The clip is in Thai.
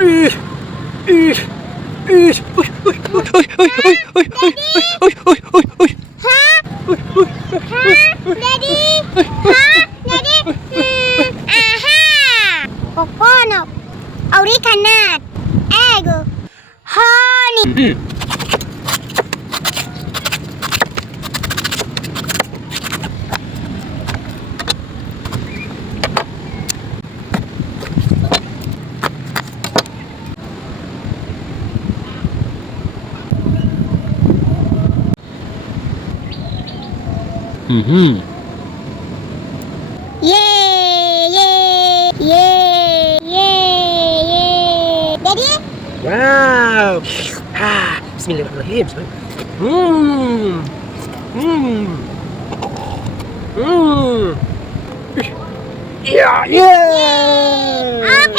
อืออืออืออุ้ยอุ้ยอุ้ยอุ้ยอุ้ยอุ้ยอุ้ยอุ้ยอุ้ยอุ้ยอุ้ย ฮะเดดี้ฮะเดดี้อ่าฮ่าโอ้โหนกเอาดิขนาดเอโกฮอนี่เย่เย่เย่เย่เย่เดดี้ ว้าวบิสมิลลาฮิรเราะห์มานิรเราะฮีมอืมอืมอืมเย้เย้ โอเค